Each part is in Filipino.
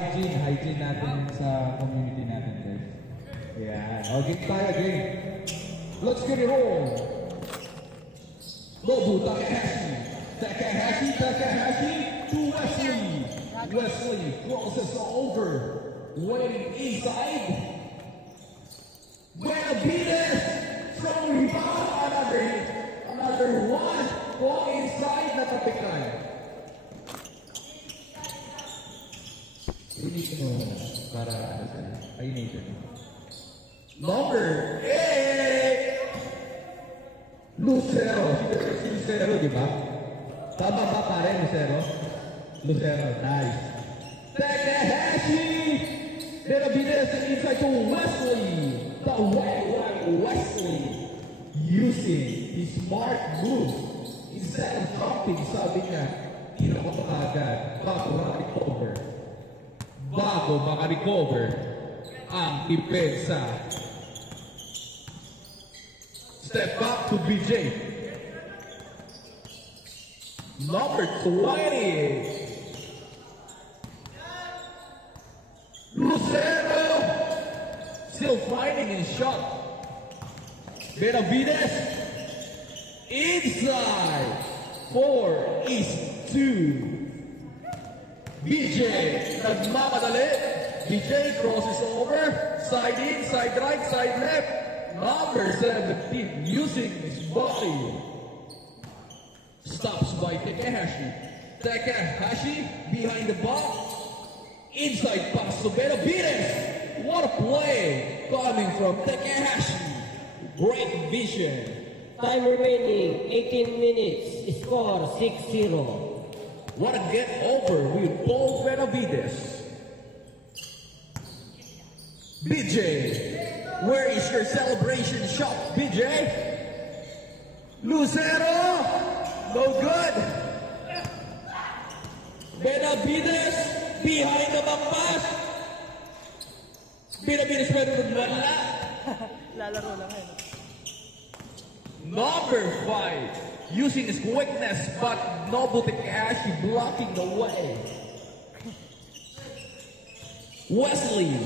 hygiene natin sa community natin, guys. Yeah. Okay, tayo, game. Let's get it on. Nobu Takahashi to Wesley. Wesley crosses over. Waiting inside. Benavides from rebound. Another one. Go inside. Natapikan. Hindi ko para ay Nathan. Number 8. Lucero, di ba? Tama ba pare, Lucero? Lucero, nice. Takahashi! Benavides inside to Wesley. The white Wesley. Using his smart move. Instead of jumping, sabi niya, hindi ko agad. Bago maka-recover ang depensa. Step back to BJ. Number 20. Lucero. Still fighting in shot. Benavides. Inside. 4-2. BJ. Nagmamadali. BJ crosses over. Side in, side right, side left. Number 17 using his body. Stops by Takahashi. Takahashi behind the ball. Inside pass to Benavides. What a play coming from Takahashi. Great vision. Time remaining 18 minutes. Score 6-0. What a get over with Paul Benavides. BJ. Where is your celebration shot, BJ? Lucero! No good! Benavides behind the back pass. Benavides meron wala. Lalaro lang eh. Number 5. Using his quickness, but Nobu Takahashi blocking the way. Wesley.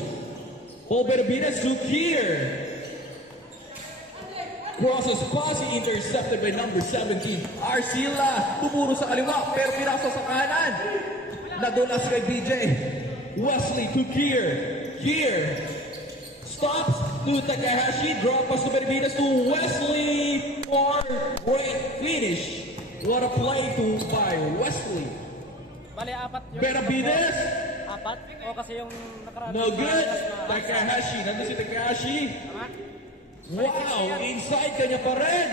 Paul Benavides to Kier. Crosses pass, intercepted by number 17. Arcila, tumuro sa kaliwa, pero pinasa sa kanan. Nadulas kay BJ. Wesley to Kier. Kier stops to Takahashi. Drop pass to Benavides to Wesley for great finish. What a play by Wesley. Bale, apat yung... Benavides. Apat? O kasi yung nakaraan. No good. Takahashi. Nandun si Takahashi. Wow. Inside kanya pa rin.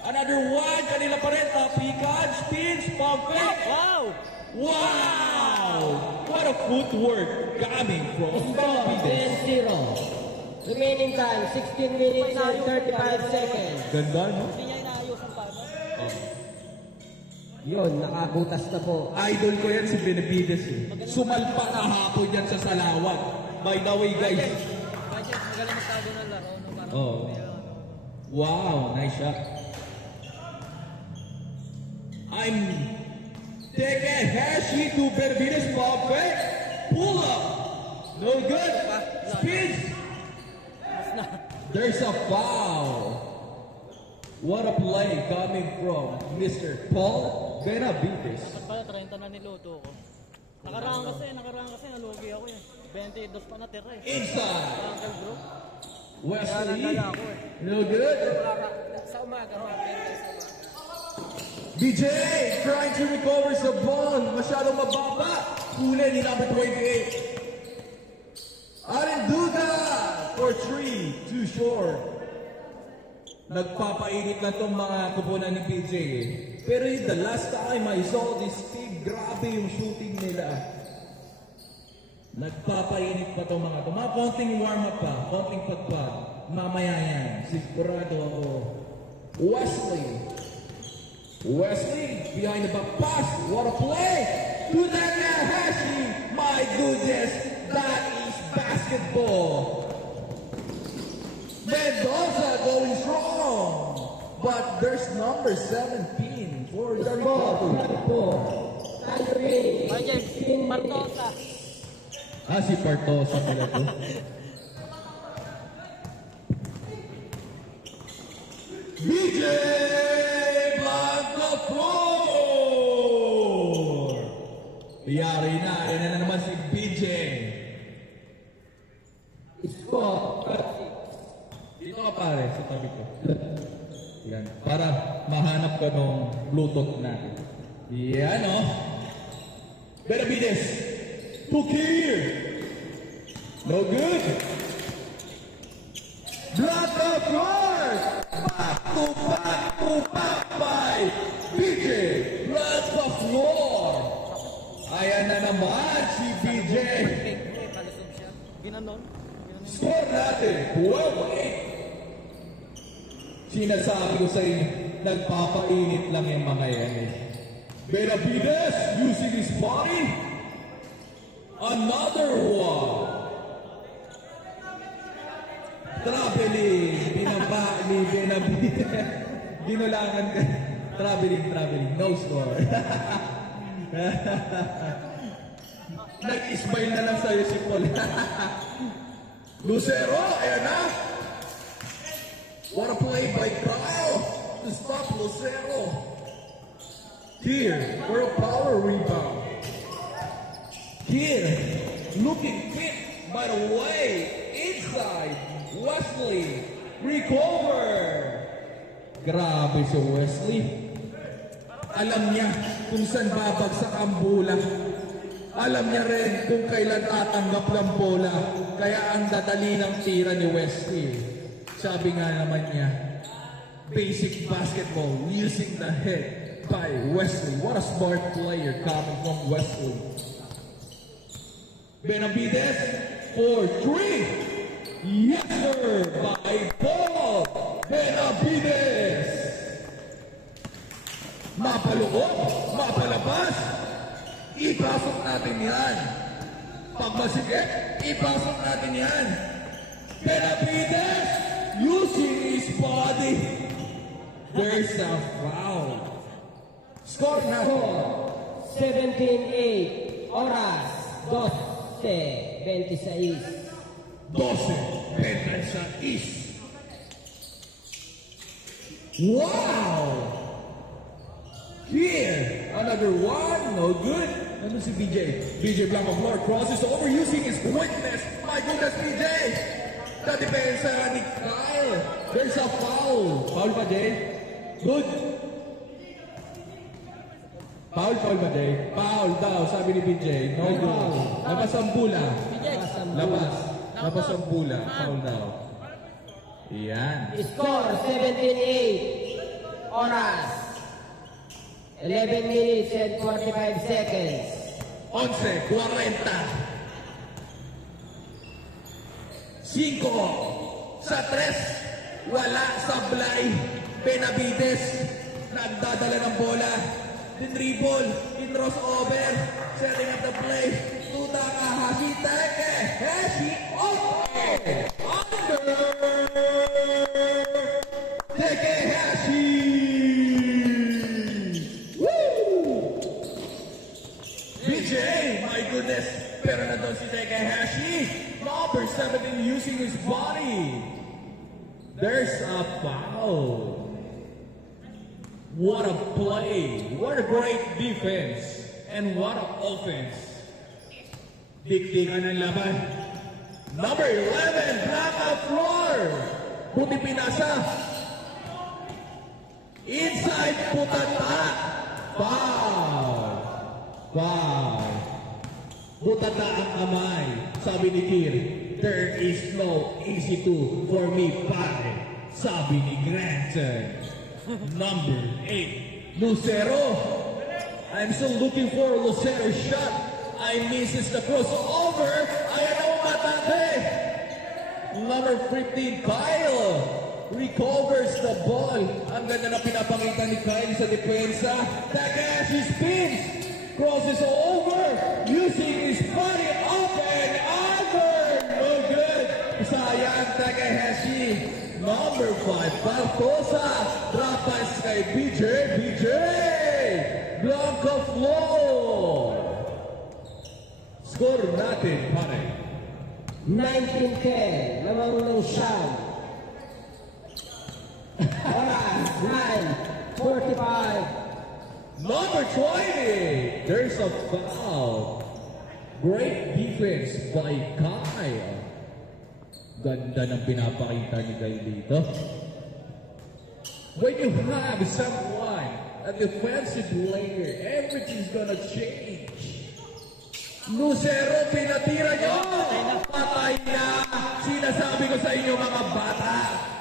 Another one. Kanila pa rin. Tapikan. Spins. Perfect. Wow. Wow. What a footwork coming from Benavides. 10-0. Remaining time 16 minutes and 35 seconds. Ganda, no? Hindi niya inaayos ang paano. Yun, nakabutas na po. Idol ko yan si Benavides. Sumalpa na hapon yan sa Salawat. By the way, guys. Kasi magaling magtago ng laro. No? Oh. Wow, nice shot. I'm Takahashi to Benavides. Perfect. Pull up. No good. Spins. There's a foul. What a play coming from Mr. Paul Benavides. Dapat pala 30 na niluto ko. Nakaraan kasi nalugi ako eh. 22 pa natira eh. Inside. Uncle bro. Wesley. No good. Sa umaga. BJ trying to recover sa ball. Masyadong mababa. Huli ni number 28. Arinduga for 3. Too short. Nagpapainit na itong mga kupunan ni PJ eh. Pero the last time I saw this team, grabe yung shooting nila. Nagpapainit pa itong mga ito. Mga konting warm-up pa, konting pagpag. Mamaya yan, sigurado ako. Wesley, behind the back pass. What a play! To Takahashi! My goodness, that is basketball. Mendoza going strong, but there's number 17 for the recovery. Marcosa. Si Partosa pala to. BJ Blanco-Flor! Yari na. Ayan na naman si BJ. Score. Dito ka pare, sa tabi ko. Yan. Para mahanap ka nung Bluetooth natin. Yan o. Benavides. Tukir. No good. Blanco-Flor. Back to back by BJ Blanco-Flor. Ayan na naman si BJ. Palusog siya. Ginanon. Score natin, 12-8. Sinasabi ko sa inyo, nagpapainit lang yung mga yan eh. Benavides using his body. Another one. Traveling. Binaba ni Benavides. Ginulangan ka. Traveling. No score. Nag-ismail na lang sa'yo si Paul. Lucero, ayan na. What a play by Kyle to stop Lucero. Here for a power rebound. Here, looking fit by the way. Inside, Wesley. Recover. Grabe si Wesley. Alam niya kung saan babagsak ang bola. Alam niya rin kung kailan tatanggap ng bola. Kaya ang dadali ng tira ni Wesley. Sabi nga naman niya, basic basketball using the head by Wesley. What a smart player coming from Wesley. Benavides for 3. Yes sir, by Paul Benavides. Mapaloob, mapalabas. Ipasok natin yan. Pag masikip, ipasok natin yan. Benavides using his body. There's a foul. Score na. 17-8. Oras. 12-26. 12-26. Wow! Here, another one. No good. Ano si BJ? BJ Blanco-Flor crosses over using his quickness. My goodness, BJ! The depensa ni Kyle. There's a foul. Foul ba, Jay? Good. Foul ba, Jay? Foul daw, sabi ni BJ. No good. Labas ang bula. Labas ang bula. Foul daw. Yan. Score 17-8. Oras. 11 minutes and 45 seconds. 11:40. 5 sa 3. Wala sablay. Benavides nagdadala ng bola. Dribble, in-cross over, setting up the play. Tuta Kahashi, Teke, Hashi, okay! Under! Teke Hashi! Woo! BJ, my goodness! Pero na doon si Teke Hashi. Number 17 using his body. There's a foul. What a play. What a great defense. And what an offense. Dikdikan ng laban. Number 11, Blanco-Flor. Buti pinasa. Inside, Putata. Foul. Foul. Putata ang kamay. Sabi ni Kir, there is no easy two for me, pare. Sabi ni Granson. Number 8, Lucero. I'm still looking for a Lucero shot. I misses the crossover. Ayan ang matake. Number 15, Kyle. Recovers the ball. Ang ganda na pinapakita ni Kyle sa depensa. Takahashi spins. Crosses over. Using his body up and under. No good. Sayang Takahashi. Number 5, Barbosa. Drop pass kay BJ. Blanco-Flor. Score natin, pare. 19-10. Lamang ng Shan. Oras, 9:45. Number 20. There's a foul. Great defense by Kyle. Ganda ng pinapakita ni Kyle dito. When you have someone, a defensive player, everything's gonna change. Lucero, pinatira nyo! Patay na! Sinasabi ko sa inyo mga bata,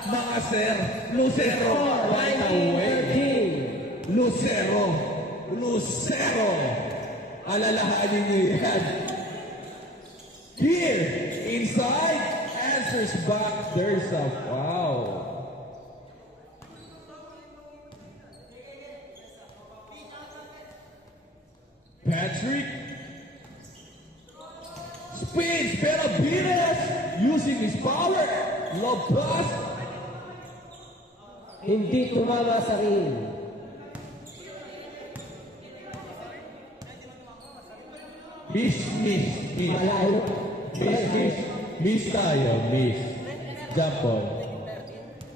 mga sir, Lucero, right away. Lucero, Lucero, alalahanin niyo yan. Here, inside, answers back, there's a foul. Patrick spins Benavides using his power. Labas. Hindi tumama sa ring. Miss. Malayo. Miss tayo, miss. Jump ball.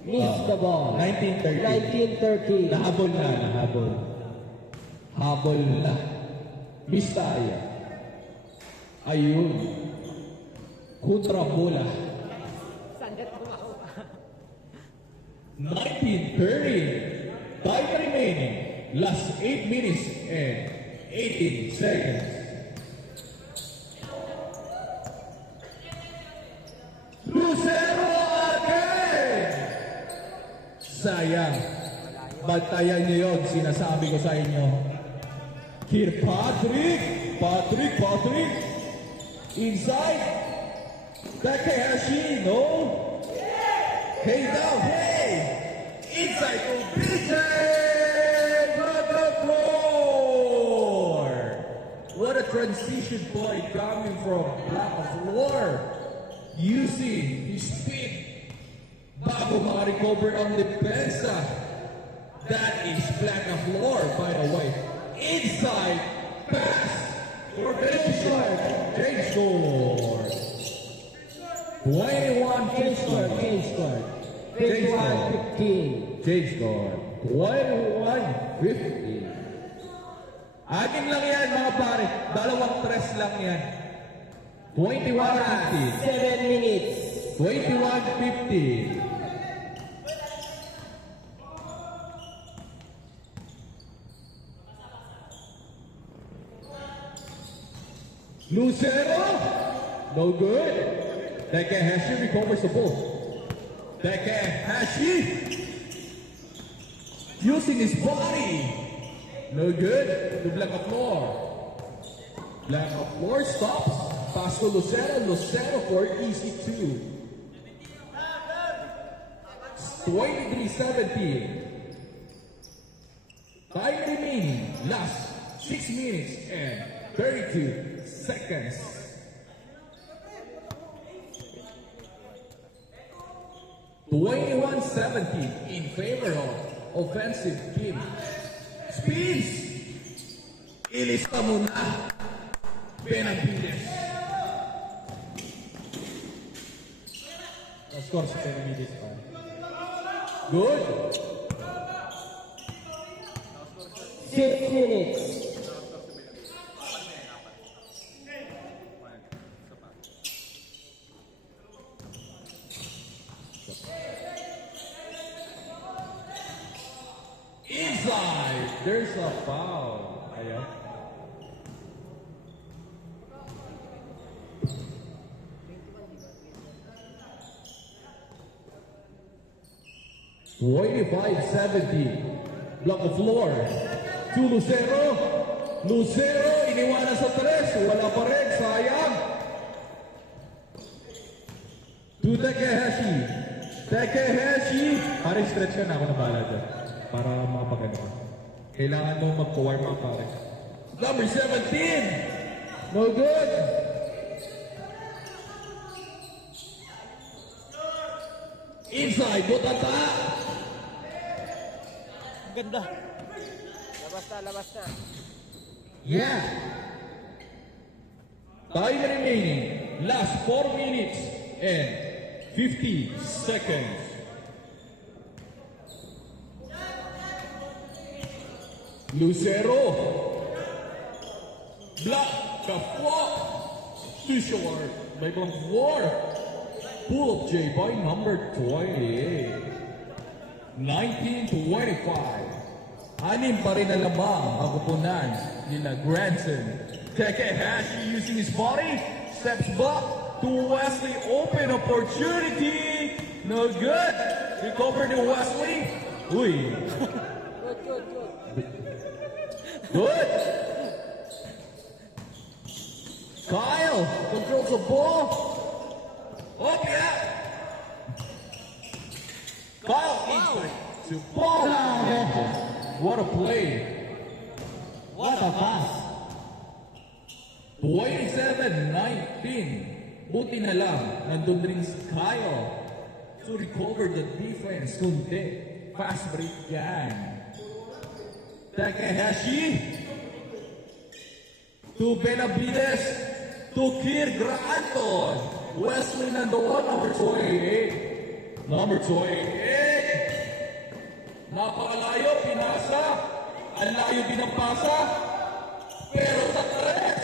Miss the ball. 19-13. 19-13. Nahabol na. Habol na. Miss tayo. Ayun. Kontra bola. 19-30. Time remaining. Last 8 minutes and 18 seconds. Lucero again! Sayang. Bantayan niyo yun. Sinasabi ko sa inyo. Here, Patrick. Inside. Takahashi, no? Hey, down, hey! Inside to BJ! On the floor! What a transition point coming from Black floor. Using his speed. Bago makarecover ang depensa. That is Black floor, by the way. Inside pass for Benjamin. James score. 21 Change score. 21-15. James score. 21-15. Akin lang yan mga pare. Dalawang tres lang yan. 21-15. 7 minutes. 21-15. Lucero, no good. Takahashi recovers the ball. Takahashi using his body. No good. To Blanca floor. Blanca floor stops. Pass to Lucero. Lucero for easy 2. 23-17. Time remaining. Last 6 minutes and 32 seconds. (21-17) in favor of offensive team. Spins. Ilista mo na. Benavides. Score si Benavides. Good. 6 minutes. Inside. There's a foul. Ayan. (25-17) block the floor to Lucero. Lucero iniwanan sa tres. Wala pa rin. Sayang. To Takahashi. Pare, stretch ka na. Ako na bahala dyan. Para makapagano ka. Kailangan mo magpa-warm up, pare. Number 17. No good. Inside, Botata. Ganda. Labas na. Yeah. Time remaining. Last 4 minutes and 50 seconds. Lucero. Block the flop. Too short. By from 4. Pull up J by number 28. 19-25. Anim pa rin na lamang ang kupunan nila Granson. Takehashi using his body. Steps back to Wesley. Open opportunity. No good. Recover to Wesley. Uy. Good. Kyle controls the ball. Oh, yeah. Kyle inside to ball. What a play. What a pass. 27-19. Buti na lang, nandun rin si Kyle to recover the defense. Kundi, fast break yan. Takehashi to Benavides to Kirk Granton. Wesley nandoon, number 28. Number 28. Napakalayo, pinasa. Ang layo din ang pasa. Pero sa tres.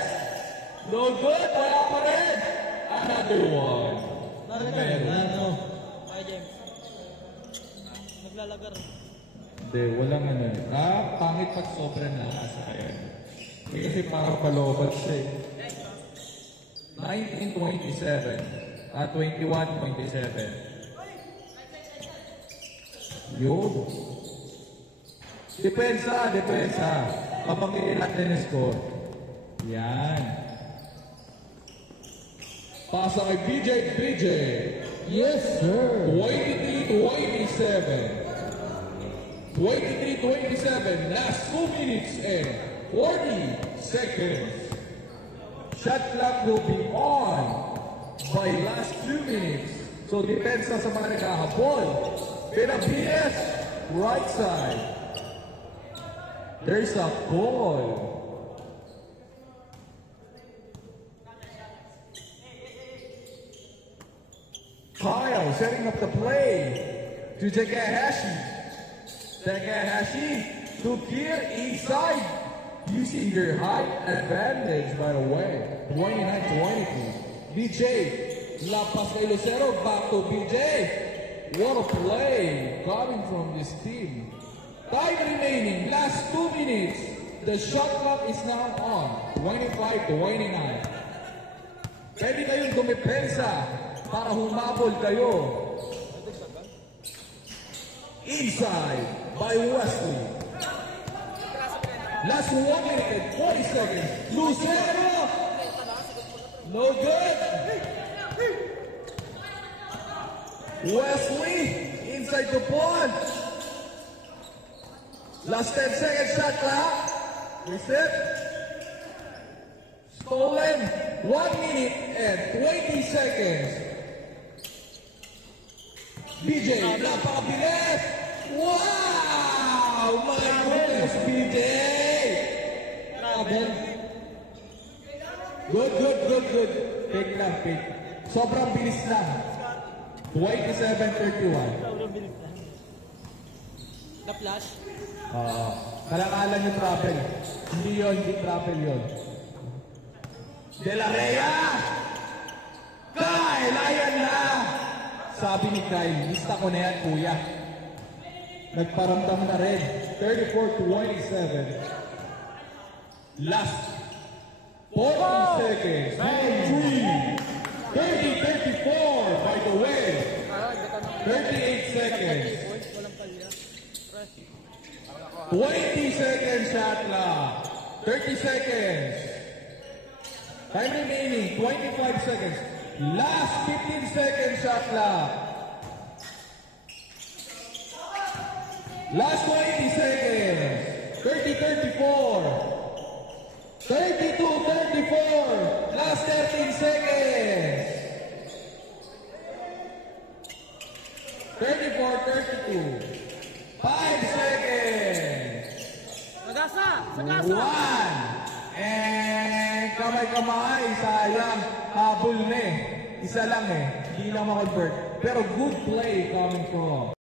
No good, wala pa rin. Another one. Meron. Hi, James. Naglalagar. Hindi, walang ano. Pangit pag sobrang nakasa kaya. Kasi parang palobat siya eh. 19-27. 21-27. Yun. Depensa. Kapangilin natin yung score. Yan. Pasa kay BJ. Yes, sir. 23-27. 23-27. Last 2 minutes and 40 seconds. Shot clock will be on by last 2 minutes. So depensa sa mga naghahabol. Benavides, right side. There's a goal. Kyle setting up the play to Takehashi. Takehashi to Kier inside. Using their height advantage, by the way. 29-22. BJ, lapas kay Lucero, back to BJ. What a play coming from this team. Time remaining, last 2 minutes. The shot clock is now on. 25-29. Pwede kayong dumepensa para humabol kayo. Inside by Wesley. Last 1 minute and 40 seconds. Lucero! No good. Wesley inside the punch. Last 10 seconds shot clock. Reset. Stolen. 1 minute and 20 seconds. BJ, napakabilis. Wow! My goodness, BJ! Good. Take lang. Sobrang bilis lang. 27-31. Sobrang bilis na. Na-flash? Kalakalan yung travel. Hindi travel yun. De La Rhea! Kyle, ayan na! Sabi ni Kyle, lista ko na yan, kuya. Nagparamdam na rin. 34-27. Last 40 seconds. 30-34, by the way. 38 seconds. 20 seconds shot clock. 30 seconds. Time remaining, 25 seconds. Last 15 seconds shot clock. Last 20 seconds. 30-34. 32-34. Last 13 seconds. 34-32. 5 seconds. Sagasa! 1. And kamay-kamay, sayang. Habol na eh. Isa lang eh. Hindi na ma-convert. Pero good play coming from